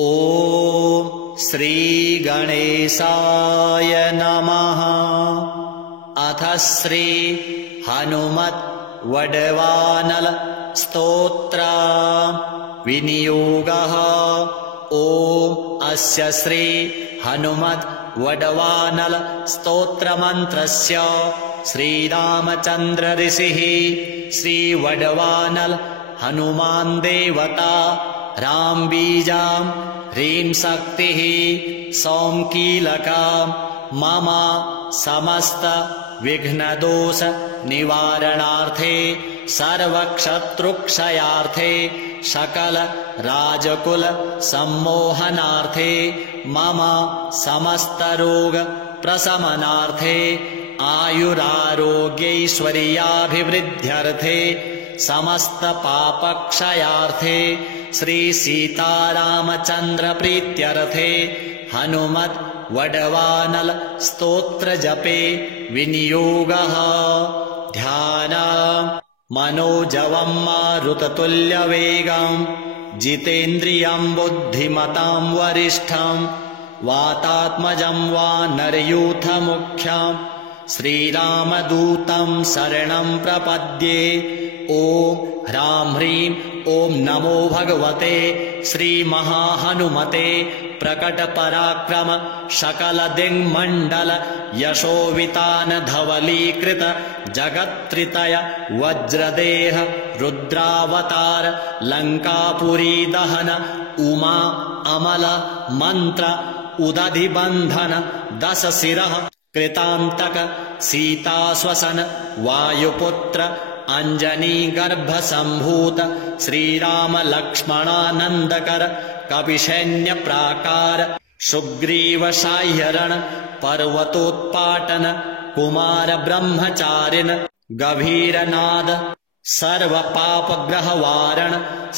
ॐ श्री गणेशाय नमः। अथ श्री हनुमत् वडवानल स्तोत्र विनियोगः। ॐ अस्य श्री हनुमत् वडवानल स्तोत्रमन्त्रस्य श्रीरामचन्द्र ऋषिः श्री वडवानल हनुमान् देवता राम बीजां ह्रीं शक्तिः सौं कीलकां मम समस्त विघ्नदोष निवारणार्थे सर्वक्षत्रुक्षयार्थे सकल राजकुल सम्मोहनार्थे मम समस्त रोग प्रशमनार्थे आयुरारोग्यैश्वर्याभिवृद्ध्यर्थे समस्त पापक्षयार्थे श्री सीतारामचन्द्र प्रीत्यर्थे हनुमत् वडवानल स्तोत्र जपे विनियोगः। ध्यान मनोजवं मारुततुल्यवेगं जितेन्द्रियं बुद्धिमतां वरिष्ठं वातात्मजं वानरयूथमुख्यं श्रीरामदूतं शरणं प्रपद्ये। ॐ ह्रां ह्रीं ॐ नमो भगवते श्रीमहाहनुमते प्रकटपराक्रम सकलदिङ्मण्डल यशोवितान धवलीकृत जगत्त्रितय वज्रदेह रुद्रावतार लङ्कापुरी दहन उमा अमल मन्त्र उदधिबन्धन दश शिरः कृतान्तक सीताश्वसन वायुपुत्र अंजनी गर्भसम्भूत श्रीराम लक्ष्मणानन्दकर कपिसैन्य प्राकार सुग्रीव साह्यरण पर्वतोत्पाटन कुमार ब्रह्मचारिण गभीरनाद सर्व पापग्रहवारण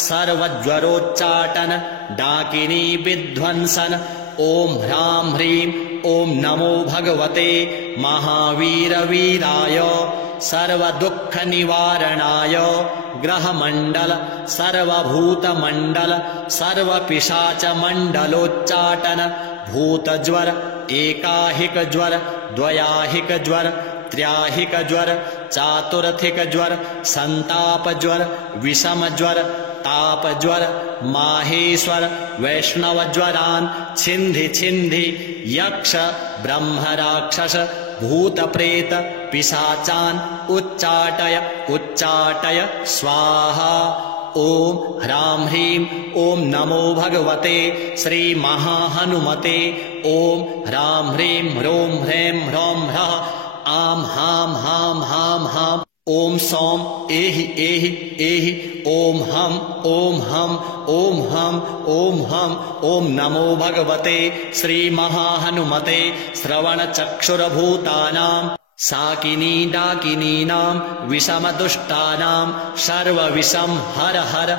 सर्वज्वरोच्चाटन डाकिनी विध्वंसन। ॐ ह्रां ह्रीं ॐ नमो भगवते महावीरवीराय सर्वदुःखनिवारणाय ग्रहमण्डल सर्वभूतमण्डल सर्वपिशाचमण्डलोच्चाटन भूतज्वर एकाहिकज्वर द्वयाहिकज्वर त्र्याहिकज्वर चातुर्थिकज्वर सन्तापज्वर विषमज्वर तापज्वर माहेश्वर वैष्णवज्वरान् छिन्धि छिन्धि यक्ष ब्रह्मराक्षस भूतप्रेत पिशाचान् उच्चाटय उच्चाटय स्वाहा। ॐ ह्रां ह्रीं ॐ नमो भगवते श्रीमहाहनुमते ॐ ह्रां ह्रीं ह्रों ह्रैं ह्रौं ह्रः आं हां हां हां हां ॐ सौं एहि एहि एहि ॐ हं ॐ हं ॐ हं ॐ हं ॐ नमो भगवते श्रीमहाहनुमते श्रवणचक्षुरभूतानां साकिनी डाकिनीनां विषमदुष्टानां सर्वविषं हर हर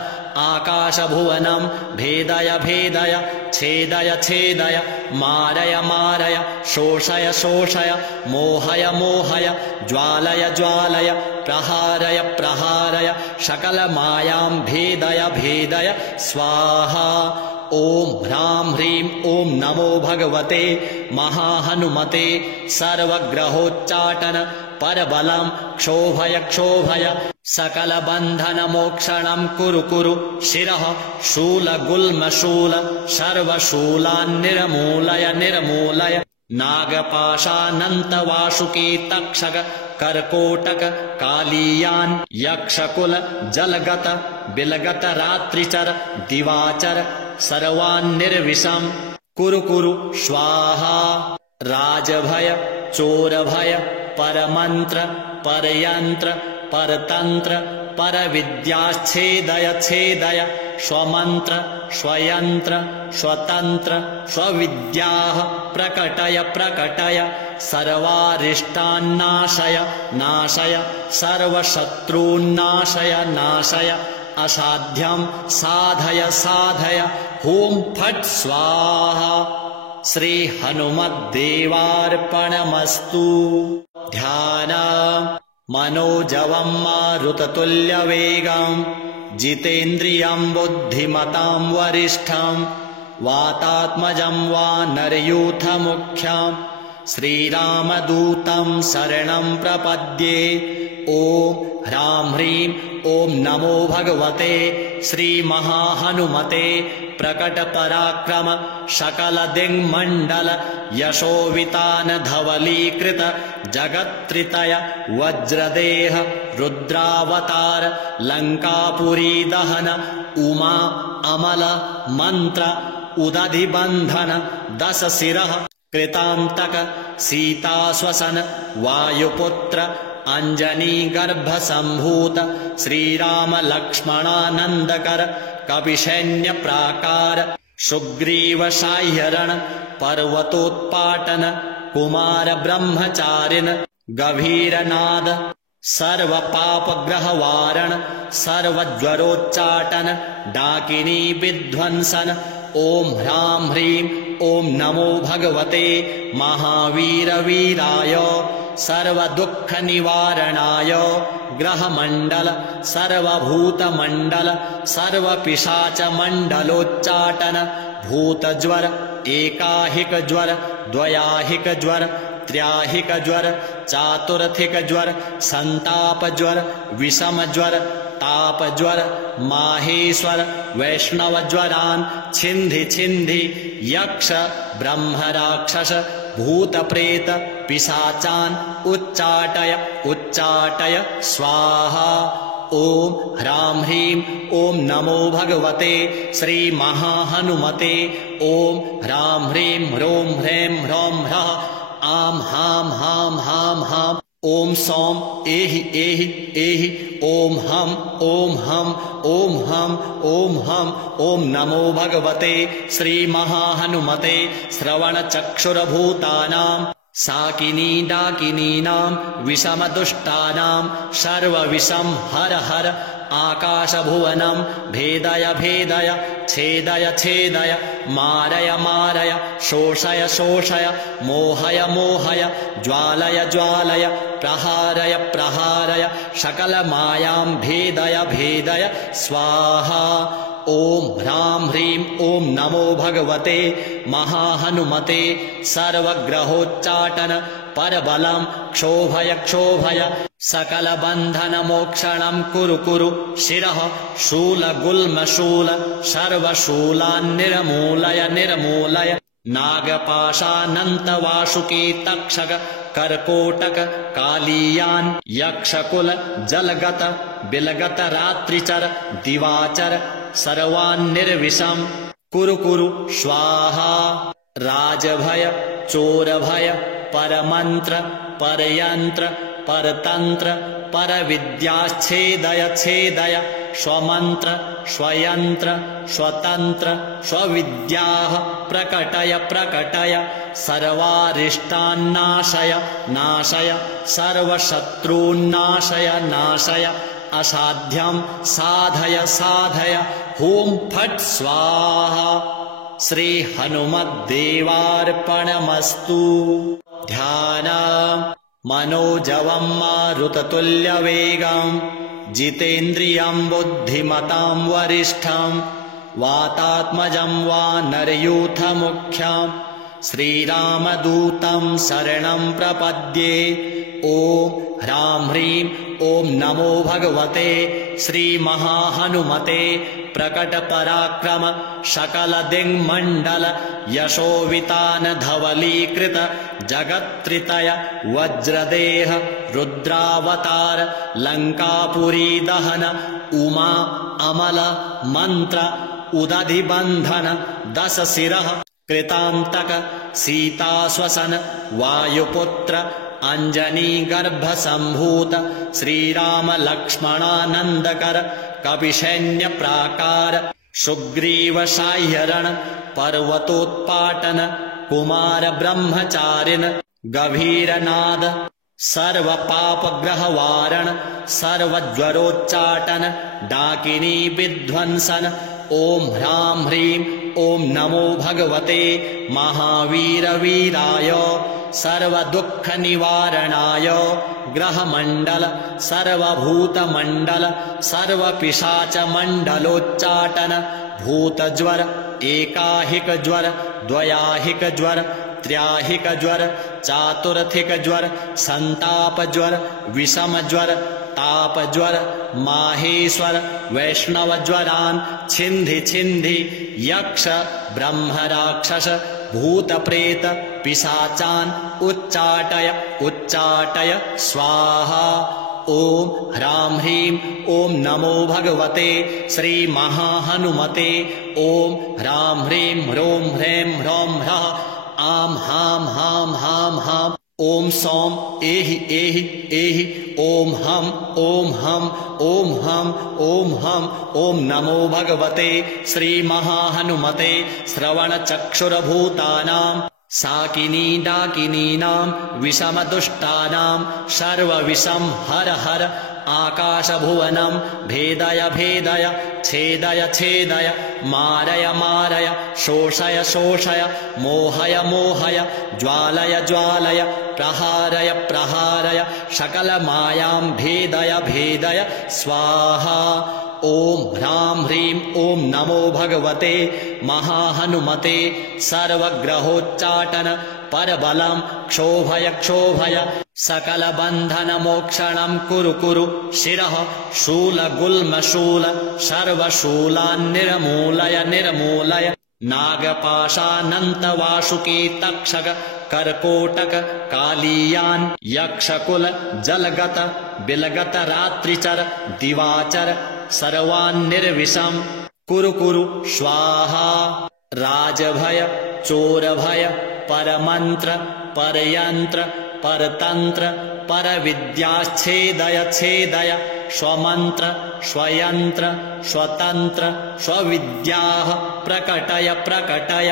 आकाशभुवनं भेदय भेदय छेदय छेदय मारय मारय शोषय शोषय मोहय मोहय ज्वालय ज्वालय प्रहारय प्रहारय सकलमायां भेदय भेदय स्वाहा। ॐ ह्रां ह्रीं ॐ नमो भगवते महाहनुमते सर्वग्रहोच्चाटन परबलं क्षोभय क्षोभय सकलबन्धनमोक्षणं कुरु कुरु शिरः शूलगुल्मशूल सर्वशूलान् निर्मूलय निर्मूलय नागपाशानन्तवासुकी तक्षक कर्कोटक कालीयान् यक्षकुल जलगत बिलगत रात्रिचर दिवाचर सर्वान् निर्विषं कुरु कुरु स्वाहा। राजभय चोरभय परमन्त्र परयन्त्र परतन्त्र परविद्याच्छेदय छेदय स्वमन्त्र स्वयन्त्र स्वतन्त्र स्वविद्याः प्रकटय प्रकटय सर्वारिष्टान्नाशय नाशय सर्वशत्रून्नाशय नाशय असाध्यं साधय साधय हुं फट् स्वाहा। श्री हनुमद्देवार्पणमस्तु। ध्यान मनोजवं मारुततुल्यवेगं जितेन्द्रियं बुद्धिमतां वरिष्ठं वातात्मजं वानरयूथमुख्यं श्रीरामदूतं शरणं प्रपद्ये। ॐ ह्रां ह्रीं ॐ नमो भगवते श्रीमहाहनुमते प्रकटपराक्रम सकलदिङ्मण्डल यशोवितान धवलीकृत जगत्त्रितय वज्रदेह रुद्रावतार लङ्कापुरी दहन उमा अमल मंत्र उदधिबन्धन दश शिरः कृतान्तक सीताश्वसन वायुपुत्र अंजनी गर्भ संभूत श्रीराम लक्ष्मणानंदकर कपिसैन्य प्राकार सुग्रीव साह्यरण पर्वतोत्पाटन कुमार ब्रह्मचारिण गभीरनाद सर्व पाप ग्रह वारण सर्व ज्वरोच्चाटन डाकिनी विध्वंसन। ओम ह्रां ह्रीं ओम नमो भगवते महावीर वीराय सर्व दुख निवारणाय ग्रहमंडल सर्वभूतमंडल सर्व पिशाच मंडलोच्चाटन भूतज्वर एकाहिक ज्वर द्वयाहिक ज्वर त्र्याहिक ज्वर चातुर्थिक ज्वर संताप ज्वर विषम ज्वर ताप ज्वर माहेश्वर वैष्णव ज्वरान छिंधि छिंधि यक्ष ब्रह्म राक्षस भूत प्रेत पिशाचान उच्चाटय उच्चाटय स्वाहा। ओम ह्रां ह्रीं ओम नमो भगवते श्री महाहनुमते ओम ह्रां ह्रीं ह्रों ह्रैं ह्रौं ह्रः आं हां हां हां हां ओम सौम एहि एहि एहि ओम हम ओम हम ओम हम ओम हम ओम नमो भगवते श्री महाहनुमते श्रवण चक्षुरभूतानां साकिनी डाकिनीनां विषमदुष्टानां सर्वविषं हर हर आकाशभुवनं भेदय भेदय छेदय छेदय मारय मारय शोषय शोषय मोहय मोहय ज्वालय ज्वालय प्रहारय प्रहारय सकलमायां भेदय भेदय स्वाहा। ओम ह्रां ह्रीं ओम नमो भगवते महाहनुमते सर्वग्रहोच्चाटन परबलं क्षोभय क्षोभय सकलबन्धन मोक्षणं कुरु कुरु शिरः शूलगुल्म शूल सर्वशूलान् निर्मूलय निर्मूलय नागपाशानन्त वासुकी तक्षक कर्कोटक कालीयान यक्षकुल जलगत बिलगत रात्रिचर दिवाचर सर्वान् निर्विषं कुरु कुरु स्वाहा। राजभय चोरभय परमंत्र परयंत्र परतंत्र परविद्याच्छेदय छेदय स्वमंत्र स्वयंत्र स्वतंत्र स्वविद्याः प्रकटय प्रकटय सर्वारिष्टान्नाशय नाशय सर्वशत्रून्नाशय नाशय असाध्यं साधय साधय हूं फट् स्वाहा। श्री हनुमद्देवार्पणमस्तु। ध्यान मनोजवं मारुततुल्यवेगं जितेन्द्रियं बुद्धिमतां वरिष्ठं वातात्मजं वानरयूथमुख्यं श्रीरामदूतं शरणं प्रपद्ये। ॐ ह्रां ह्रीं ॐ नमो भगवते श्रीमहाहनुमते प्रकटपराक्रम सकलदिङ्मण्डल यशोवितान धवलीकृत जगत्त्रितय वज्रदेह रुद्रावतार लङ्कापुरी दहन उमा अमल मंत्र उदधिबन्धन दश शिरः कृतान्तक सीताश्वसन वायुपुत्र अंजनी गर्भ संभूत श्रीराम लक्ष्मणानंदकर कपिसैन्य प्राकार सुग्रीव साह्यरण पर्वतोत्पाटन कुमार ब्रह्मचारिण गभीरनाद सर्व पाप ग्रह वारण सर्व ज्वरोच्चाटन डाकिनी विध्वंसन। ओम ह्रां ह्रीं ओम नमो भगवते महावीर वीराय सर्व दुख निवारणाय ग्रहमंडल सर्वभूतमंडल सर्व पिशाच मंडलोच्चाटन भूतज्वर एकाहिक ज्वर द्वयाहिक ज्वर त्र्याहिक ज्वर चातुर्थिक ज्वर संताप ज्वर विषम ज्वर ताप ज्वर माहेश्वर वैष्णव ज्वरान् छिन्धि छिन्धि यक्ष ब्रह्म राक्षस भूत प्रेत पिशाचान् उच्चाटय उच्चाटय स्वाहा। ओम ह्रां ह्रीं ओम नमो भगवते श्री महाहनुमते। ओम ह्रां ह्रीं ह्रों ह्रैं ह्रौं ह्रः आं हां हां हां हां। ओम सौं एहि एहि एहि ओम हम ओम हम ओम हम ओम हम। ओम नमो भगवते श्री महाहनुमते श्रवणचक्षुरभूतानां साकिनी डाकिनीनां विषमदुष्टानां सर्वविषं हर हर आकाशभुवनं भेदय भेदय छेदय छेदय मारय मारय शोषय शोषय मोहय मोहय ज्वालय ज्वालय प्रहारय प्रहारय सकलमायां भेदय भेदय स्वाहा। ओम ह्रां ह्रीं ओम नमो भगवते महाहनुमते सर्वग्रहोच्चाटन परबलं क्षोभय क्षोभय सकलबन्धनमोक्षणं कुरु कुरु शिरः शूलगुल्मशूल सर्वशूलान्निर्मूलय निर्मूलय नागपाशानन्तवासुकी तक्षक कर्कोटक कालीयान् यक्षकुल जलगत बिलगत रात्रिचर दिवाचर सर्वान्निर्विषं कुरु कुरु स्वाहा। राजभय चोरभय परमन्त्र परयन्त्र परतन्त्र परविद्याच्छेदय छेदय स्वमन्त्र स्वयन्त्र स्वतन्त्र स्वविद्याः प्रकटय प्रकटय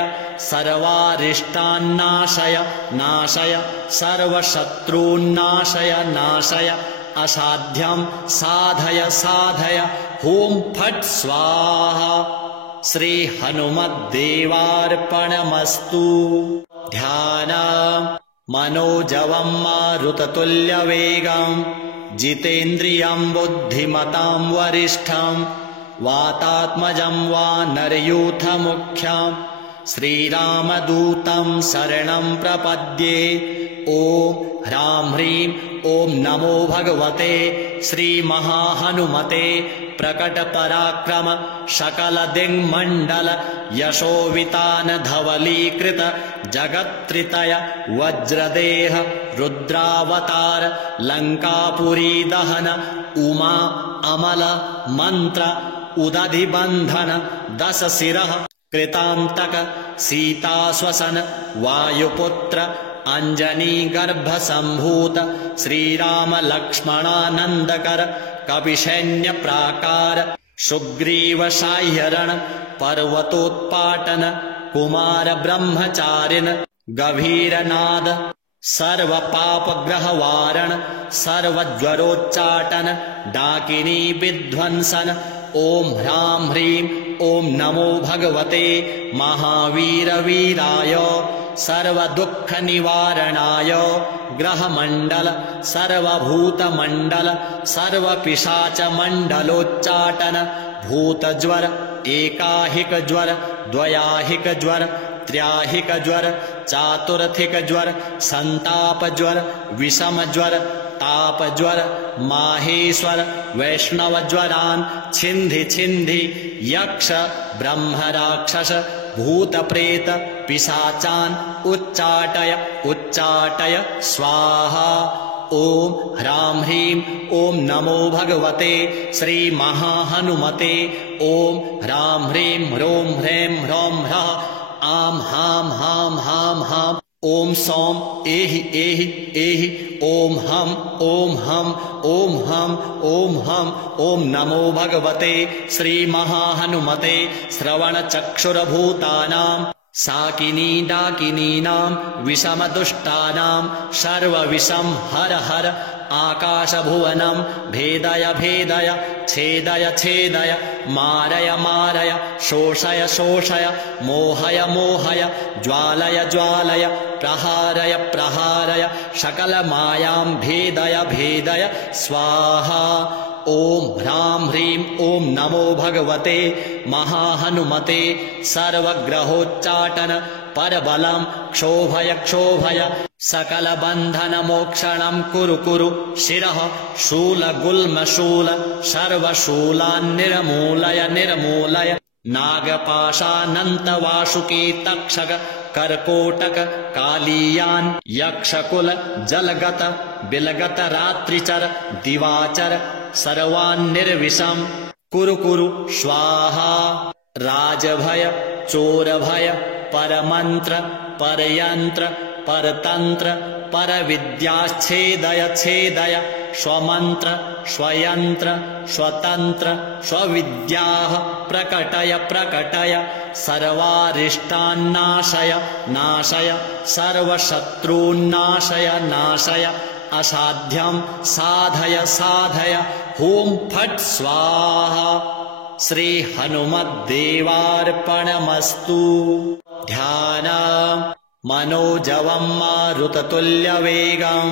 सर्वारिष्टान्नाशय नाशय सर्वशत्रून्नाशय नाशय असाध्यं साधय साधय हुं फट् स्वाहा। श्री हनुमद्देवार्पणमस्तु। ध्यानम् मनोजवं मारुततुल्यवेगं जितेन्द्रियं बुद्धिमतां वरिष्ठं वातात्मजं वानरयूथमुख्यं श्रीरामदूतं शरणं प्रपद्ये। ओम ह्रां ह्रीं ओम नमो भगवते श्रीमहाहनुमते प्रकटपराक्रम सकलदिङ्मण्डल यशोवितान धवलीकृत जगत्त्रितय वज्रदेह रुद्रावतार लङ्कापुरी दहन उमा अमल मन्त्र उदधिबन्धन दश शिरः कृतान्तक सीताश्वसन वायुपुत्र अंजनी गर्भसम्भूत श्रीराम लक्ष्मणानन्दकर कपिसैन्य प्राकार सुग्रीव साह्यरण पर्वतोत्पाटन कुमार ब्रह्मचारिण गभीरनाद सर्व पापग्रहवारण सर्वज्वरोच्चाटन डाकिनी विध्वंसन। ओम ह्रां ह्रीं ओम नमो भगवते महावीरवीराय सर्वदुःखनिवारणाय ग्रहमण्डल सर्वभूतमण्डल सर्वपिशाचमण्डलोच्चाटन भूतज्वर एकाहिक ज्वर द्वयाहिक ज्वर त्र्याहिक ज्वर चातुर्थिक ज्वर संताप ज्वर विषम ज्वर ताप ज्वर माहेश्वर वैष्णव ज्वरान् छिन्धि छिन्धि यक्ष ब्रह्म राक्षस भूत प्रेत पिशाचान् उच्चाटय उच्चाटय स्वाहा। ओम ह्रां ह्रीं ओम नमो भगवते श्री महाहनुमते। ओम ह्रां ह्रीं ह्रों ह्रैं ह्रौं ह्रः आं हां हां हां हां। ओम सौं एहि एहि एहि ओम हम ओम हम ओम हम ओम हम। ओम नमो भगवते श्री महाहनुमते श्रवणचक्षुरभूतानां साकिनी डाकिनीनां विषमदुष्टानां सर्वविषं हर हर आकाशभुवनं भेदय भेदय छेदय छेदय मारय मारय शोषय शोषय मोहय मोहय ज्वालय ज्वालय प्रहारय प्रहारय सकलमायां भेदय भेदय स्वाहा। ॐ ह्रां ह्रीं ॐ नमो भगवते महाहनुमते सर्वग्रहोच्चाटन परबलं क्षोभय क्षोभय सकलबन्धनमोक्षणं कुरु कुरु शिरः शूलगुल्मशूल सर्वशूलान्निर्मूलय निर्मूलय नागपाशानन्तवासुकी तक्षक कर्कोटक कालीयान् यक्षकुल जलगत बिलगत रात्रिचर दिवाचर सर्वान्निर्विषं कुरु कुरु स्वाहा राजभय चोरभय परमन्त्र परयन्त्र परतन्त्र परविद्याच्छेदय छेदय स्वमन्त्र स्वयन्त्र स्वतन्त्र स्वविद्याः प्रकटय प्रकटय सर्वारिष्टान्नाशय नाशय सर्वशत्रून्नाशय नाशय असाध्यं साधय साधय हुं फट् स्वाहा श्री हनुमद्देवार्पणमस्तु। ध्यान मनोजवं मारुततुल्यवेगं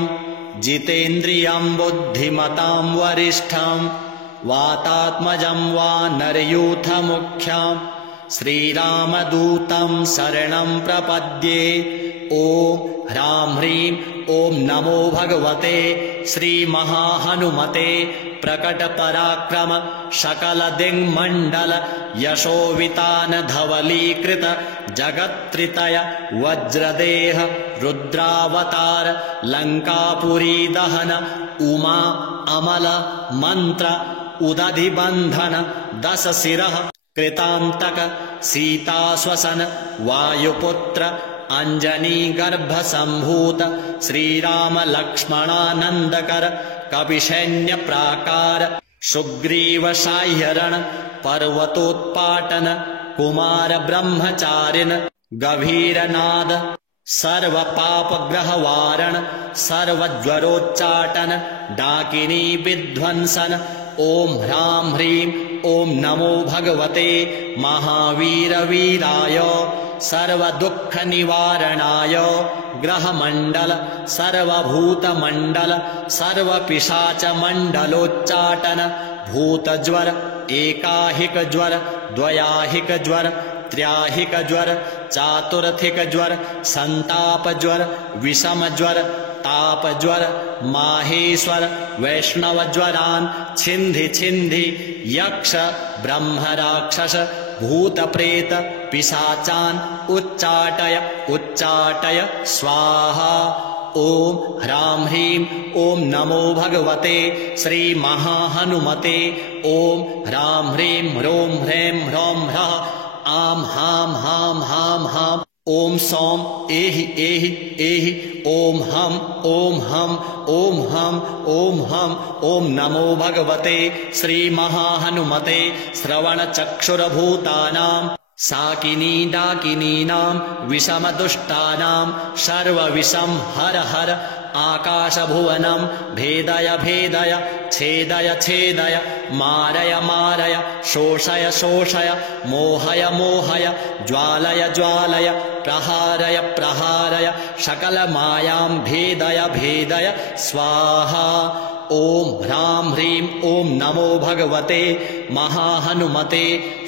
जितेन्द्रियं बुद्धिमतां वरिष्ठं वातात्मजं वानरयूथमुख्यं श्रीरामदूतं शरणं प्रपद्ये। ॐ ह्रां ह्रीं ॐ नमो भगवते श्रीमहाहनुमते प्रकटपराक्रम सकलदिङ्मण्डल यशोवितान धवलीकृत जगत्त्रितय वज्रदेह रुद्रावतार लङ्कापुरी दहन उमा अमल मन्त्र उदधिबन्धन दश शिरः कृतान्तक सीताश्वसन वायुपुत्र अंजनी गर्भसम्भूत श्रीराम लक्ष्मणानन्दकर कपिसैन्य प्राकार सुग्रीव साह्यरण पर्वतोत्पाटन कुमार ब्रह्मचारिण गभीरनाद सर्व पापग्रहवारण सर्वज्वरोच्चाटन डाकिनी विध्वंसन। ॐ ह्रां ह्रीं ॐ नमो भगवते महावीरवीराय सर्वदुःखनिवारणाय ग्रहमण्डल सर्वभूतमण्डल सर्वपिशाचमण्डलोच्चाटन भूतज्वर एकाहिकज्वर द्वयाहिकज्वर त्र्याहिकज्वर चातुर्थिकज्वर सन्तापज्वर विषमज्वर तापज्वर माहेश्वर वैष्णवज्वरान् छिन्धि छिन्धि यक्ष ब्रह्मराक्षस भूतप्रेत पिशाचान् उच्चाटय उच्चाटय स्वाहा। ॐ ह्रां ह्रीं ॐ नमो भगवते श्रीमहाहनुमते ॐ ह्रां ह्रीं ह्रों ह्रैं ह्रौं ह्रः आं हां हां हां हां ॐ सौं एहि एहि एहि ॐ हं ॐ हं ॐ हं ॐ हं ॐ नमो भगवते श्रीमहाहनुमते श्रवणचक्षुरभूतानां साकिनी डाकिनीनां विषमदुष्टानां सर्वविषं हर हर आकाशभुवनं भेदय भेदय छेदय छेदय मारय मारय शोषय शोषय मोहय मोहय ज्वालय ज्वालय प्रहारय प्रहारय सकलमायां भेदय भेदय स्वाहा। ॐ ह्रां ह्रीं ॐ नमो भगवते महाहनुमते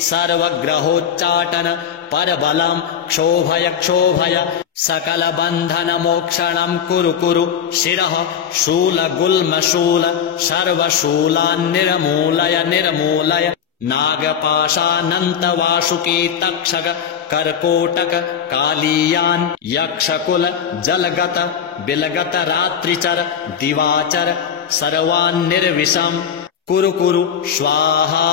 सर्वग्रहोच्चाटन परबलं क्षोभय क्षोभय सकलबन्धनमोक्षणं कुरु कुरु शिरः शूलगुल्मशूल सर्वशूलान्निर्मूलय निर्मूलय नागपाशानन्तवासुकी तक्षक कर्कोटक कालीयान् यक्षकुल जलगत बिलगत रात्रिचर दिवाचर सर्वान्निर्विषं कुरु कुरु स्वाहा।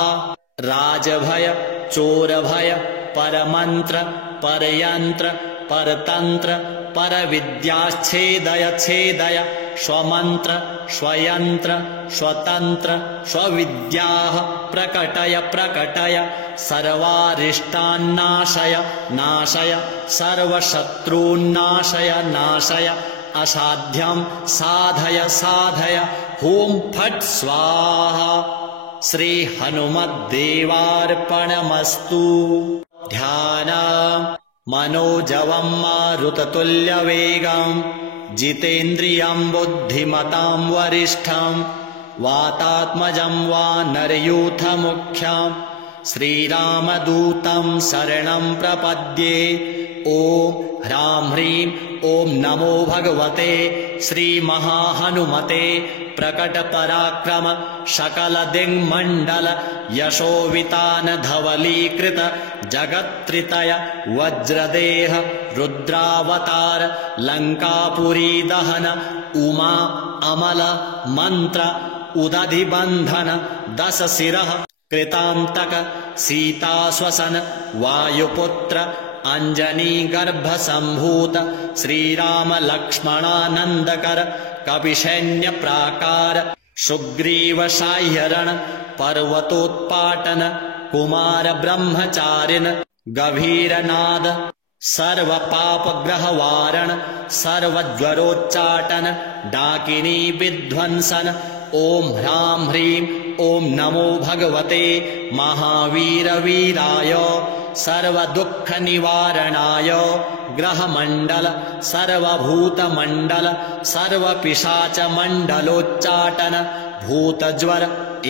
राजभय चोरभय परमन्त्र परयन्त्र परतन्त्र परविद्याच्छेदय छेदय स्वमन्त्र स्वयन्त्र स्वतन्त्र स्वविद्याः प्रकटय प्रकटय सर्वारिष्टान्नाशय नाशय सर्वशत्रून्नाशय नाशय असाध्यं साधय साधय हुं फट् स्वाहा। श्री हनुमद्देवार्पणमस्तु। ध्यान मनोजवं मारुततुल्यवेगं जितेन्द्रियं बुद्धिमतां वरिष्ठं वातात्मजं वानरयूथमुख्यं श्रीरामदूतं शरणं प्रपद्ये। ॐ ह्रां ह्रीं ॐ नमो भगवते श्रीमहाहनुमते प्रकटपराक्रम सकलदिङ्मण्डल यशोवितान धवलीकृत जगत्त्रितय वज्रदेह रुद्रावतार लङ्कापुरी दहन उमा अमल मन्त्र उदधिबन्धन दश शिरः कृतान्तक सीताश्वसन वायुपुत्र अंजनी गर्भसम्भूत श्रीराम लक्ष्मणानन्दकर कपिसैन्य प्राकार सुग्रीव साह्यरण पर्वतोत्पाटन कुमार ब्रह्मचारिण गभीरनाद सर्व पापग्रहवारण सर्वज्वरोच्चाटन डाकिनी विध्वंसन। ॐ ह्रां ह्रीं ॐ नमो भगवते महावीरवीराय सर्वदुःखनिवारणाय ग्रहमण्डल सर्वभूतमण्डल सर्वपिशाचमण्डलोच्चाटन भूतज्वर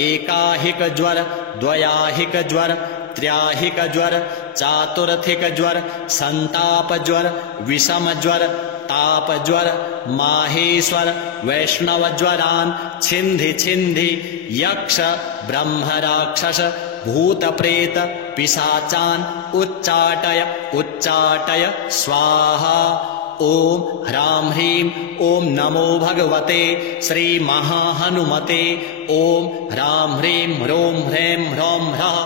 एकाहिकज्वर द्वयाहिकज्वर त्र्याहिकज्वर चातुर्थिकज्वर सन्तापज्वर विषमज्वर तापज्वर माहेश्वर वैष्णवज्वरान् छिन्धि छिन्धि यक्ष ब्रह्मराक्षस भूतप्रेत पिशाचान् उच्चाटय उच्चाटय स्वाहा। ॐ ह्रां ह्रीं ॐ नमो भगवते श्रीमहाहनुमते ॐ ह्रां ह्रीं ह्रों ह्रैं ह्रौं ह्रः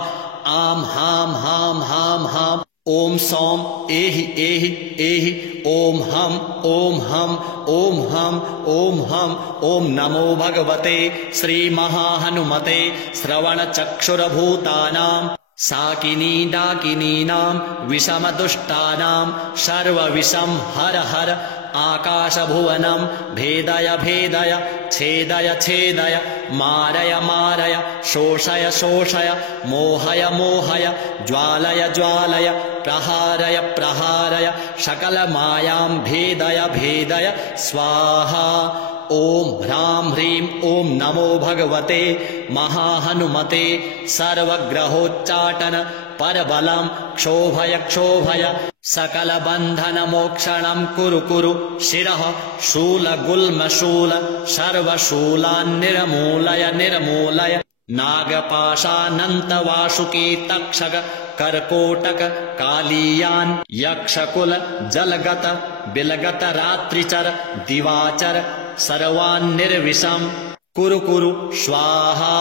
आं हां हां हां हां ॐ सौं एहि एहि एहि ॐ हं ॐ हं ॐ हं ॐ हं ॐ नमो भगवते श्रीमहाहनुमते श्रवणचक्षुरभूतानां साकिनी डाकिनीनां विषमदुष्टानां सर्वविषं हर हर आकाशभुवनं भेदय भेदय छेदय छेदय मारय मारय शोषय शोषय मोहय मोहय ज्वालय ज्वालय प्रहारय प्रहारय सकलमायां भेदय भेदय स्वाहा। ॐ ह्रां ह्रीं ॐ नमो भगवते महाहनुमते सर्वग्रहोच्चाटन परबलं क्षोभय क्षोभय सकलबन्धनमोक्षणं कुरु कुरु शिरः शूलगुल्मशूल सर्वशूलान् निर्मूलय निर्मूलय नागपाशानन्तवासुकी तक्षक कर्कोटक कालीयान् यक्षकुल जलगत बिलगत रात्रिचर दिवाचर सर्वान् निर्विषं कुरु कुरु स्वाहा।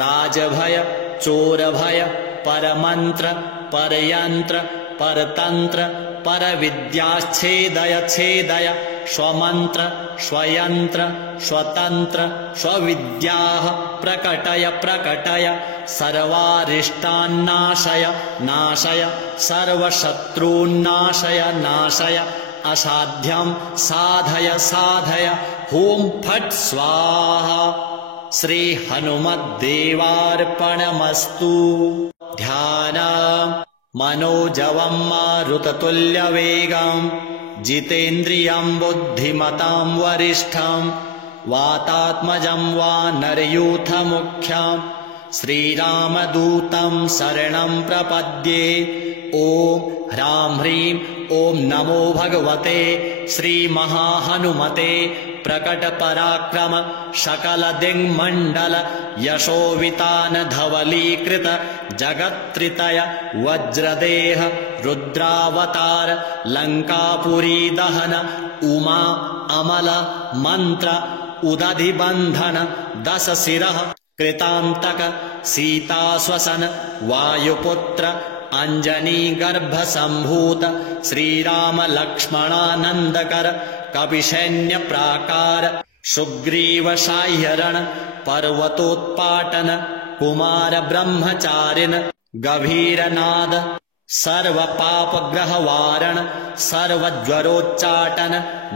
राजभय चोरभय परमन्त्र परयन्त्र परतन्त्र परविद्याच्छेदय छेदय स्वमन्त्र स्वयन्त्र स्वतन्त्र स्वविद्याः प्रकटय प्रकटय सर्वारिष्टान्नाशय नाशय सर्वशत्रून्नाशय नाशय असाध्यं साधय साधय हुं फट् स्वाहा। श्री हनुमद्देवार्पणमस्तु। ध्यान मनोजवं मारुततुल्यवेगं जितेन्द्रियं बुद्धिमतां वरिष्ठं वातात्मजं वानरयूथमुख्यं श्रीरामदूतं शरणं प्रपद्ये। ॐ ह्रां ह्रीं ॐ नमो भगवते श्रीमहाहनुमते प्रकटपराक्रम सकलदिङ्मण्डल यशोवितान धवलीकृत जगत्त्रितय वज्रदेह रुद्रावतार लङ्कापुरी दहन उमा अमल मन्त्र उदधिबन्धन दश शिरः कृतान्तक सीताश्वसन वायुपुत्र अंजनी गर्भसम्भूत श्रीराम लक्ष्मणानन्दकर कपिसैन्य प्राकार सुग्रीव साह्यरण पर्वतोत्पाटन कुमार ब्रह्मचारिण गभीरनाद सर्व पापग्रहवारण सर्वज्वरोच्चाटन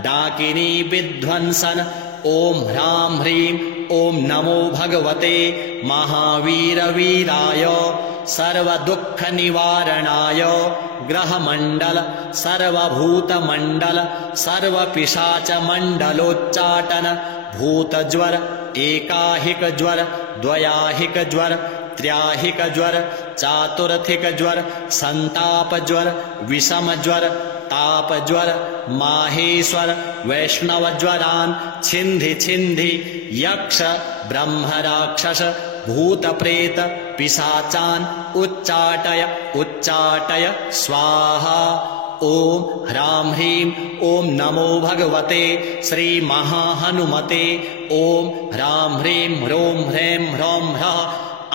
डाकिनी विध्वंसन। ॐ ह्रां ह्रीं ॐ नमो भगवते महावीरवीराय सर्वदुःखनिवारणाय ग्रहमण्डल सर्वभूतमण्डल सर्वपिशाचमण्डलोच्चाटन भूतज्वर एकाहिक ज्वर द्वयाहिक ज्वर त्र्याहिक ज्वर चातुर्थिक ज्वर संताप ज्वर विषम ज्वर ताप ज्वर माहेश्वर वैष्णव ज्वरान् छिन्धि छिन्धि यक्ष ब्रह्म राक्षस भूत प्रेत पिशाचान् उच्चाटय उच्चाटय स्वाहा। ओम ह्रां ह्रीं ओम नमो भगवते श्री महाहनुमते। ओम ह्रां ह्रीं ह्रों ह्रैं ह्रौं ह्रः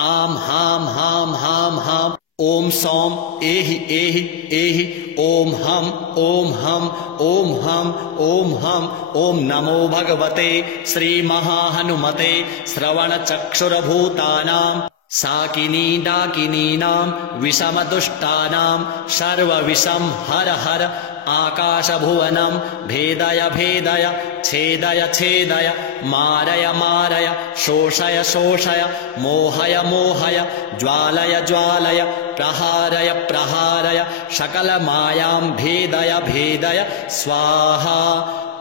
आं हां हां हां हां। ओम सौम एहि एहि एहि ओम हम ओम हम ओम हम ओम हम। ओम नमो भगवते श्री महाहनुमते श्रवणचक्षुरभूतानां साकिनी डाकिनीनां विषमदुष्टानां सर्वविषं हर हर आकाशभुवनं भेदय भेदय छेदय छेदय मारय मारय शोषय शोषय मोहय मोहय ज्वालय ज्वालय प्रहारय प्रहारय सकलमायां भेदय भेदय स्वाहा।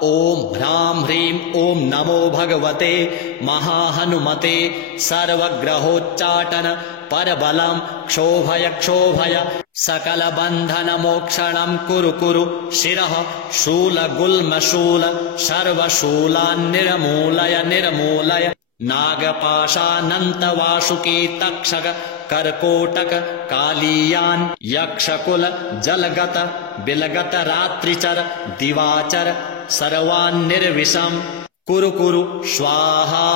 ओम ह्रां ह्रीं ओम नमो भगवते महाहनुमते सर्वग्रहोच्चाटन परबलं क्षोभय क्षोभय सकलबन्धनमोक्षणं कुरु कुरु शिरः शूलगुल्मशूल सर्वशूलान्निर्मूलय निर्मूलय नागपाशानन्तवासुकी तक्षक कर्कोटक कालीयान् यक्षकुल जलगत बिलगत रात्रिचर दिवाचर सर्वान्निर्विषं कुरु कुरु स्वाहा।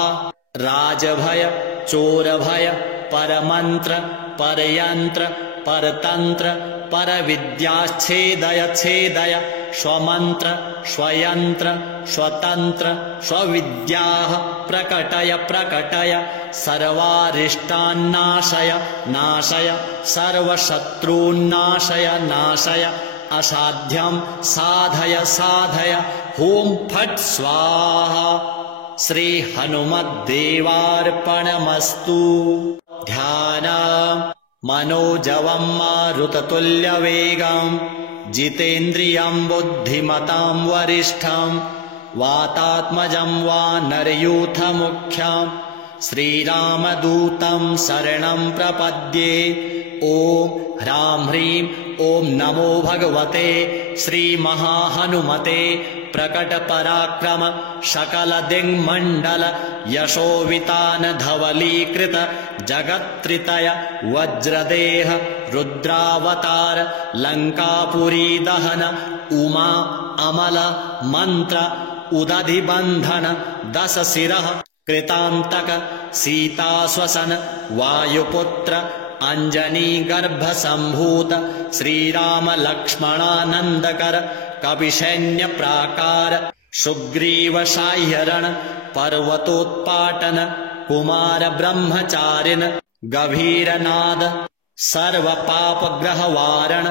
राजभय चोरभय परमन्त्र परयन्त्र परतन्त्र परविद्याच्छेदय छेदय स्वमन्त्र स्वयन्त्र स्वतन्त्र स्वविद्याः प्रकटय प्रकटय सर्वारिष्टान्नाशय नाशय सर्वशत्रून्नाशय नाशय असाध्यं साधय साधय हुं फट् स्वाहा। श्री हनुमद्देवार्पणमस्तु। ध्यान मनोजवं मारुततुल्यवेगं जितेन्द्रियं बुद्धिमतां वरिष्ठं वातात्मजं वानरयूथमुख्यं श्रीरामदूतं शरणं प्रपद्ये। ओम ह्रां ह्रीं ओम नमो भगवते श्रीमहाहनुमते प्रकटपराक्रम सकलदिङ्मण्डल यशोवितान धवलीकृत जगत्त्रितय वज्रदेह रुद्रावतार लङ्कापुरी दहन उमा अमल मन्त्र उदधिबन्धन दश शिरः कृतान्तक सीताश्वसन वायुपुत्र अंजनी गर्भसम्भूत श्रीराम लक्ष्मणानन्दकर कपिसैन्य प्राकार सुग्रीव साह्यरण पर्वतोत्पाटन कुमार ब्रह्मचारिण गभीरनाद सर्व पापग्रहवारण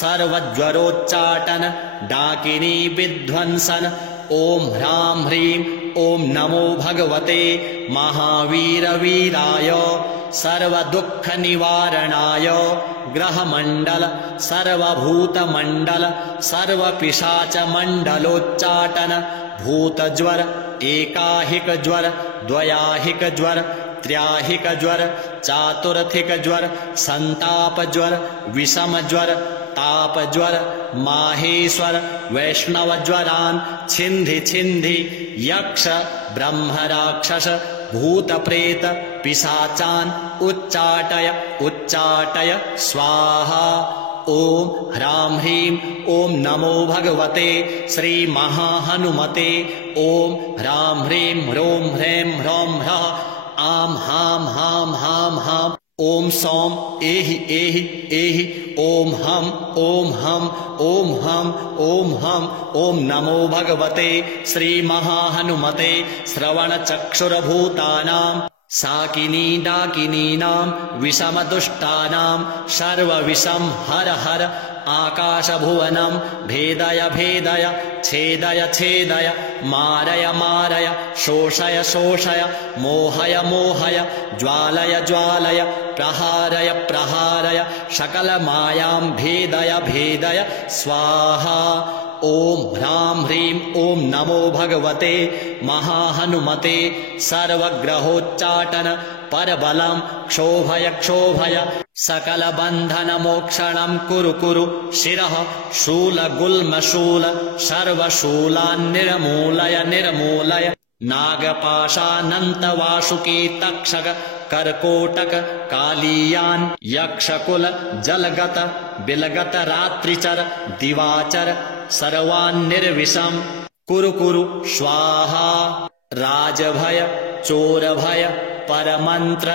सर्वज्वरोच्चाटन डाकिनी विध्वंसन। ओम ह्रां ह्रीं ओम नमो भगवते महावीरवीराय सर्वदुःखनिवारणाय ग्रहमण्डल सर्वभूतमण्डल सर्वपिशाचमण्डलोच्चाटन भूतज्वर एकाहिक ज्वर द्वयाहिक ज्वर त्र्याहिक ज्वर चातुर्थिक ज्वर संताप ज्वर विषम ज्वर ताप ज्वर माहेश्वर वैष्णव ज्वरान् छिन्धि छिन्धि यक्ष ब्रह्म राक्षस भूत प्रेत पिशाचान् उच्चाटय उच्चाटय स्वाहा। ओम ह्रां ह्रीं ओम नमो भगवते श्री महाहनुमते। ओम ह्रां ह्रीं ह्रों ह्रैं ह्रौं ह्रः आं हां हां हां हां। ओम सौम एहि एहि एहि ओम हम ओम हम ओम हम ओम हम। ओम नमो भगवते श्री महाहनुमते श्रवणचक्षुरभूतानां साकिनी डाकिनीनां विषमदुष्टानां सर्वविषं हर हर आकाशभुवनं भेदय भेदय छेदय छेदय मारय मारय शोषय शोषय मोहय मोहय ज्वालय ज्वालय प्रहारय प्रहारय सकलमायां भेदय भेदय स्वाहा। ॐ ह्रां ह्रीं ॐ नमो भगवते महाहनुमते सर्वग्रहोच्चाटन परबलं क्षोभय क्षोभय सकलबन्धनमोक्षणं कुरु कुरु शिरः शूलगुल्मशूल सर्वशूलान्निर्मूलय निर्मूलय नागपाशानन्तवासुकी तक्षक कर्कोटक कालीयान् यक्षकुल जलगत बिलगत रात्रिचर दिवाचर सर्वान्निर्विषं कुरु कुरु स्वाहा राजभय चोरभय परमन्त्र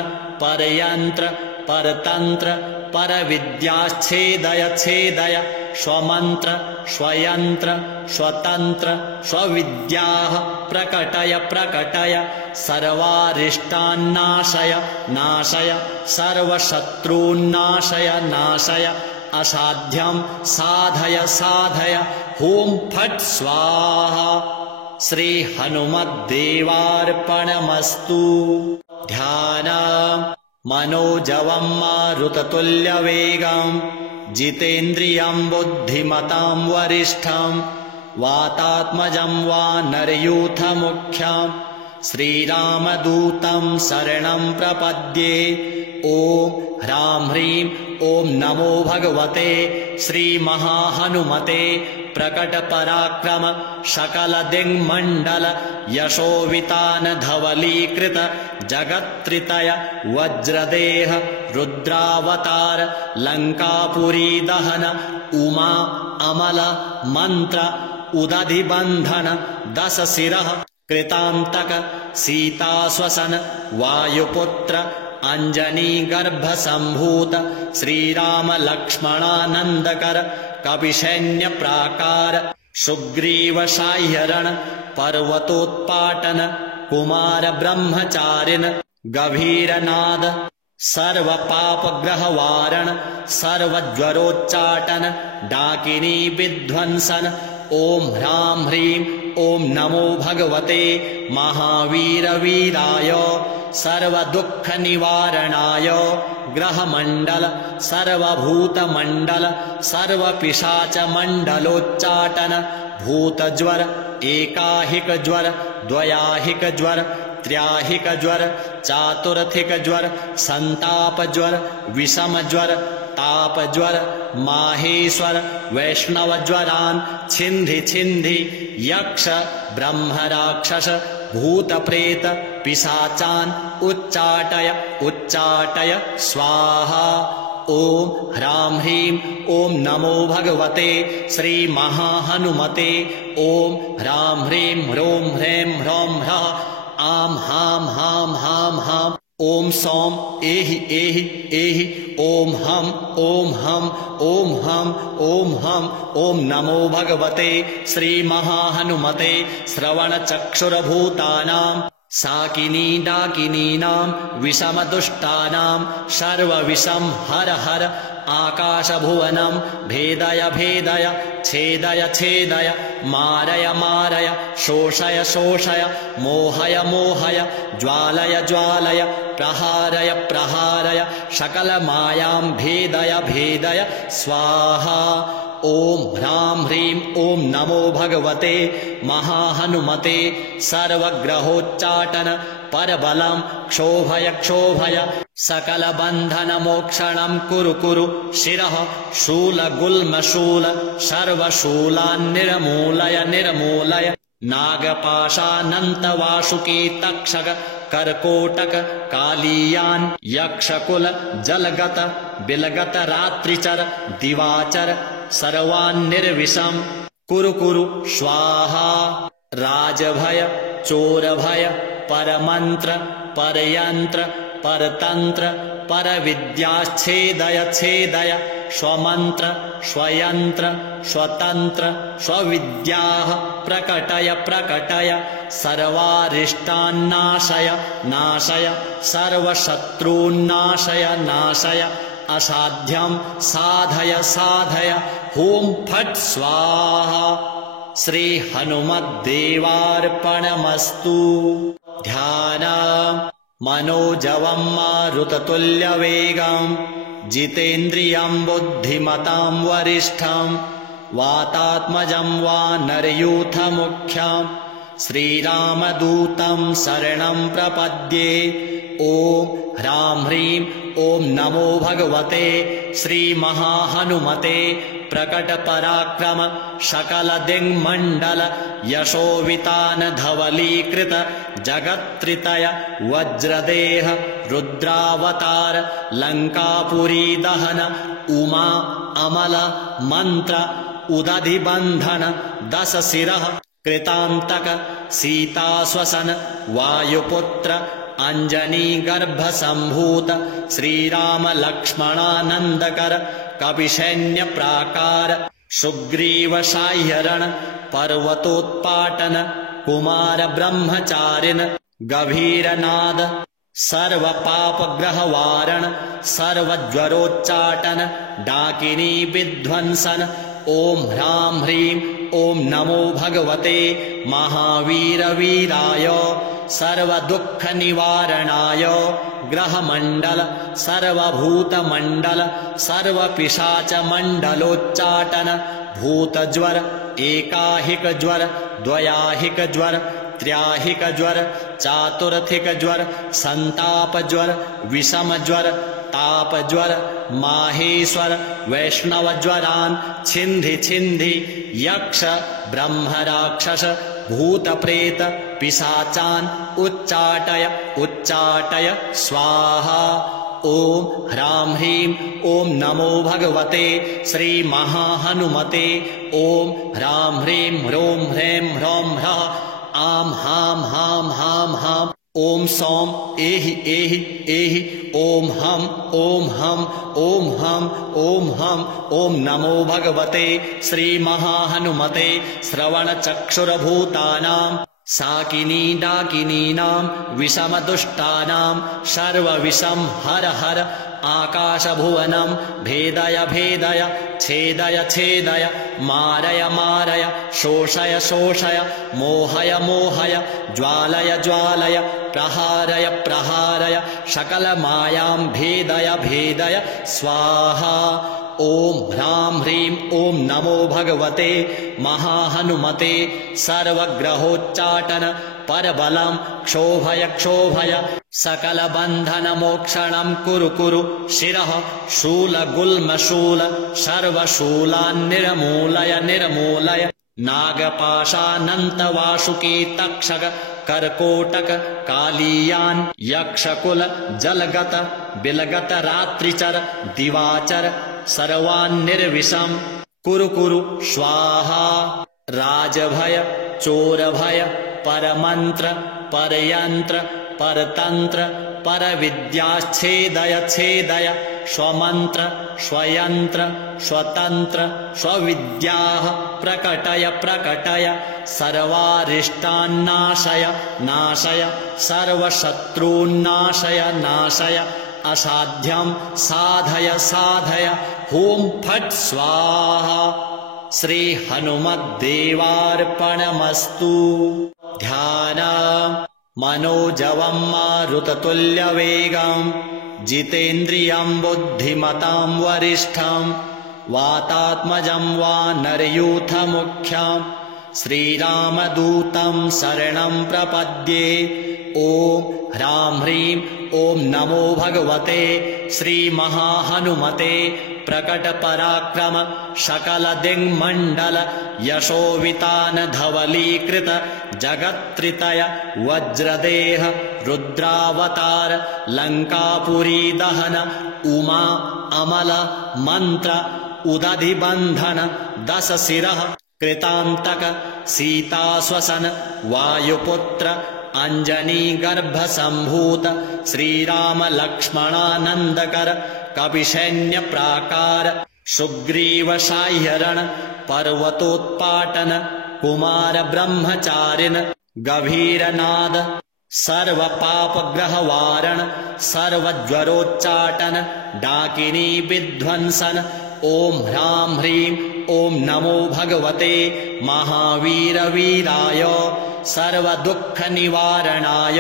परयन्त्र परतन्त्र परविद्याच्छेदय छेदय स्वमन्त्र स्वयन्त्र स्वतन्त्र स्वविद्याः प्रकटय प्रकटय सर्वारिष्टान्नाशय नाशय सर्वशत्रून्नाशय नाशय असाध्यं साधय साधय हुं फट् स्वाहा श्री हनुमद्देवार्पणमस्तु ध्यान मनोजवं मारुततुल्यवेगं जितेन्द्रियं बुद्धिमतां वरिष्ठं वातात्मजं वानरयूथमुख्यं श्रीरामदूतं शरणं प्रपद्ये ॐ ह्रां ह्रीं ॐ नमो भगवते श्रीमहाहनुमते प्रकटपराक्रम सकलदिङ्मण्डल यशोवितान धवलीकृत जगत्त्रितय वज्रदेह रुद्रावतार लङ्कापुरी दहन उमा अमल मन्त्र उदधिबन्धन दश शिरः कृतान्तक सीताश्वसन वायुपुत्र अंजनी गर्भसम्भूत श्रीराम लक्ष्मणानन्दकर कपिसैन्य प्राकार सुग्रीव साह्यरण पर्वतोत्पाटन कुमार ब्रह्मचारिण गभीरनाद सर्व पापग्रहवारण सर्वज्वरोच्चाटन डाकिनी विध्वंसन ॐ ह्रां ह्रीं ॐ नमो भगवते महावीरवीराय सर्वदुःखनिवारणाय ग्रहमण्डल सर्वभूतमण्डल सर्वपिशाचमण्डलोच्चाटन भूतज्वर एकाहिकज्वर द्वयाहिकज्वर त्र्याहिकज्वर चातुर्थिकज्वर सन्तापज्वर विषमज्वर तापज्वर माहेश्वर वैष्णवज्वरान् छिन्धि छिन्धि यक्ष ब्रह्मराक्षस भूतप्रेत पिशाचान् उच्चाटय उच्चाटय स्वाहा ॐ ह्रां ह्रीं ॐ नमो भगवते श्रीमहाहनुमते ॐ ह्रां ह्रीं ह्रों ह्रैं ह्रौं ह्रः आं हां हां हां हां ॐ सौं एहि एहि एहि ॐ हं ॐ हं ॐ हं ॐ हं ॐ नमो भगवते श्रीमहाहनुमते श्रवणचक्षुरभूतानां साकिनी डाकिनीनां विषमदुष्टानां सर्वविषं हर हर आकाशभुवनं भेदय भेदय छेदय छेदय मारय मारय शोषय शोषय मोहय मोहय ज्वालय ज्वालय प्रहारय प्रहारय सकलमायां भेदय भेदय स्वाहा ॐ ह्रां ह्रीं ॐ नमो भगवते महाहनुमते सर्वग्रहोच्चाटन परबलं क्षोभय क्षोभय सकलबन्धनमोक्षणं कुरु कुरु शिरः शूलगुल्मशूल सर्वशूलान्निर्मूलय निर्मूलय नागपाशानन्तवासुकी तक्षक कर्कोटक कालीयान् यक्षकुल जलगत बिलगत रात्रिचर दिवाचर सर्वान्निर्विषं कुरु कुरु स्वाहा राजभय चोरभय परमन्त्र परयन्त्र परतन्त्र परविद्याच्छेदय छेदय स्वमन्त्र स्वयन्त्र स्वतन्त्र स्वविद्याः प्रकटय प्रकटय सर्वारिष्टान्नाशय नाशय सर्वशत्रून्नाशय नाशय असाध्यं साधय साधय हुं फट् स्वाहा श्री हनुमद्देवार्पणमस्तु ध्यान मनोजवं मारुततुल्यवेगं जितेन्द्रियं बुद्धिमतां वरिष्ठं वातात्मजं वानरयूथमुख्यां श्रीरामदूतं शरणं प्रपद्ये ॐ ह्रां ह्रीं ॐ नमो भगवते श्रीमहाहनुमते प्रकटपराक्रम सकलदिङ्मण्डल यशोवितान धवलीकृत जगत्त्रितय वज्रदेह रुद्रावतार लङ्कापुरी दहन उमा अमल मन्त्र उदधिबन्धन दश शिरः कृतान्तक सीताश्वसन वायुपुत्र अंजनी गर्भसम्भूत श्रीराम लक्ष्मणानन्दकर कपिसैन्य प्राकार सुग्रीव साह्यरण पर्वतोत्पाटन कुमार ब्रह्मचारिण गभीरनाद सर्व पापग्रहवारण सर्वज्वरोच्चाटन डाकिनी विध्वंसन ॐ ह्रां ह्रीं ॐ नमो भगवते महावीरवीराय सर्वदुःखनिवारणाय ग्रहमण्डल सर्वभूतमण्डल सर्वपिशाचमण्डलोच्चाटन भूतज्वर एकाहिकज्वर द्वयाहिकज्वर त्र्याहिकज्वर चातुर्थिकज्वर सन्तापज्वर विषमज्वर तापज्वर माहेश्वर वैष्णवज्वरान् छिन्धि छिन्धि यक्ष ब्रह्मराक्षस भूतप्रेत पिशाचान् उच्चाटय उच्चाटय स्वाहा ॐ ह्रां ह्रीं ॐ नमो भगवते श्रीमहाहनुमते ॐ ह्रां ह्रीं ह्रों ह्रैं ह्रौं ह्रः आं हां हां हां हां ॐ सौं एहि एहि एहि ॐ हं ॐ हं ॐ हं ॐ हं ॐ नमो भगवते श्रीमहाहनुमते श्रवणचक्षुरभूतानां साकिनी डाकिनीनां विषमदुष्टानां सर्वविषं हर हर आकाशभुवनं भेदय भेदय छेदय छेदय मारय मारय शोषय शोषय मोहय मोहय ज्वालय ज्वालय प्रहारय प्रहारय सकलमायां भेदय भेदय स्वाहा ॐ ह्रां ह्रीं ॐ नमो भगवते महाहनुमते सर्वग्रहोच्चाटन परबलं क्षोभय क्षोभय सकलबन्धनमोक्षणं कुरु कुरु शिरः शूलगुल्मशूल सर्वशूलान्निर्मूलय निर्मूलय नागपाशानन्तवासुकी तक्षक कर्कोटक कालीयान् यक्षकुल जलगत बिलगत रात्रिचर दिवाचर सर्वान्निर्विषं कुरु कुरु स्वाहा राजभय चोरभय परमन्त्र परयन्त्र परतन्त्र परविद्याच्छेदय छेदय स्वमन्त्र स्वयन्त्र स्वतन्त्र स्वविद्याः प्रकटय प्रकटय सर्वारिष्टान्नाशय नाशय सर्वशत्रून्नाशय नाशय असाध्यं साधय साधय हुं फट् स्वाहा श्री हनुमद्देवार्पणमस्तु ध्याना मनोजवं मारुततुल्यवेगं जितेन्द्रियं बुद्धिमतां वरिष्ठं वातात्मजं वानरयूथमुख्यं श्रीरामदूतं शरणं प्रपद्ये ॐ ह्रां ह्रीं ॐ नमो भगवते श्रीमहाहनुमते प्रकटपराक्रम सकलदिङ्मण्डल यशोवितान धवलीकृत जगत्त्रितय वज्रदेह रुद्रावतार लङ्कापुरी दहन उमा अमल मन्त्र उदधिबन्धन दश शिरः कृतान्तक सीताश्वसन वायुपुत्र अंजनी गर्भसम्भूत श्रीराम लक्ष्मणानन्दकर कपिसैन्य प्राकार सुग्रीव साह्यरण पर्वतोत्पाटन कुमार ब्रह्मचारिण गभीरनाद सर्व पापग्रहवारण सर्वज्वरोच्चाटन डाकिनी विध्वंसन ॐ ह्रां ह्रीं ॐ नमो भगवते महावीरवीराय सर्वदुःखनिवारणाय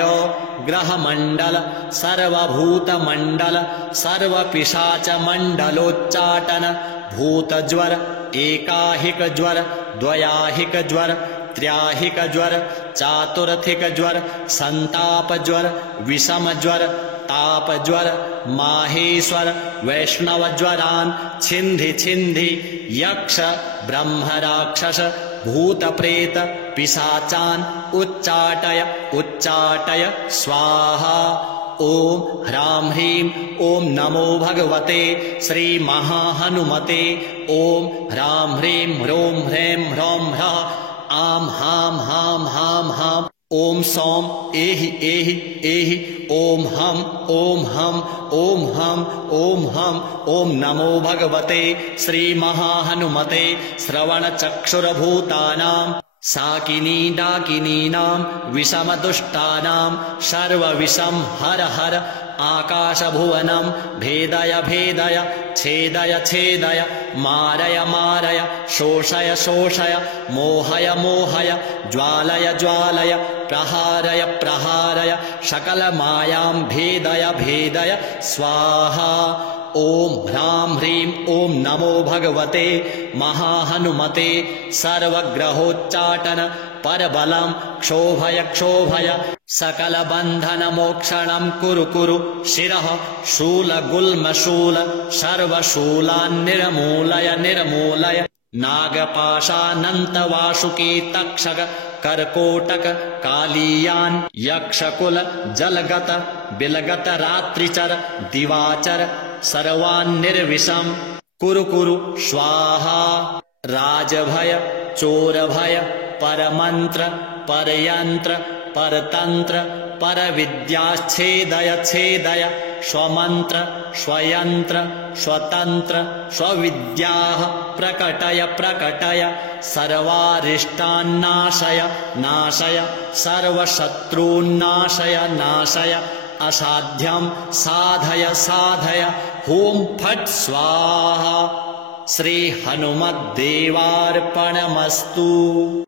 ग्रहमण्डल सर्वभूतमण्डल सर्वपिशाचमण्डलोच्चाटन भूतज्वर एकाहिकज्वर द्वयाहिकज्वर त्र्याहिकज्वर चातुर्थिकज्वर संतापज्वर विषमज्वर तापज्वर माहेश्वर वैष्णवज्वरान् छिन्धि छिन्धि यक्ष ब्रह्मराक्षस भूतप्रेत पिशाचान् उच्चाटय उच्चाटय स्वाहा। ओम ह्रां ह्रीं ओम नमो भगवते श्री महाहनुमते। ओम ह्रां ह्रीं ह्रों ह्रैं ह्रौं ह्रः आं हां हां हां हां। ओम सौं एहि एहि एहि ओम हम ओम हम ओम हम ओम हम। ओम नमो भगवते श्री महाहनुमते श्रवणचक्षुरभूतानां साकिनी डाकिनीनां विषमदुष्टानां सर्वविषं हर हर आकाशभुवनं भेदय भेदय छेदय छेदय मारय मारय शोषय शोषय मोहय मोहय ज्वालय ज्वालय प्रहारय प्रहारय सकलमायां भेदय भेदय स्वाहा। ओम ह्रां ह्रीं ओम नमो भगवते महाहनुमते सर्वग्रहोच्चाटन परबलं क्षोभय क्षोभय सकलबन्धनमोक्षणं कुरु कुरु शिरः शूलगुल्मशूल सर्वशूलान् निर्मूलय निर्मूलय नागपाशानन्तवासुकी तक्षक कर्कोटक कालीयान् यक्षकुल जलगत बिलगत रात्रिचर दिवाचर सर्वान् निर्विषं कुरु कुरु स्वाहा। राजभय चोरभय परमन्त्र परयन्त्र परतन्त्र परविद्याच्छेदय छेदय स्वमन्त्र स्वयन्त्र स्वतन्त्र स्वविद्याः प्रकटय प्रकटय सर्वारिष्टान्नाशय नाशय सर्वशत्रून्नाशय नाशय असाध्यं साधय साधय हुं फट् स्वाहा। श्री हनुमद्देवार्पणमस्तु।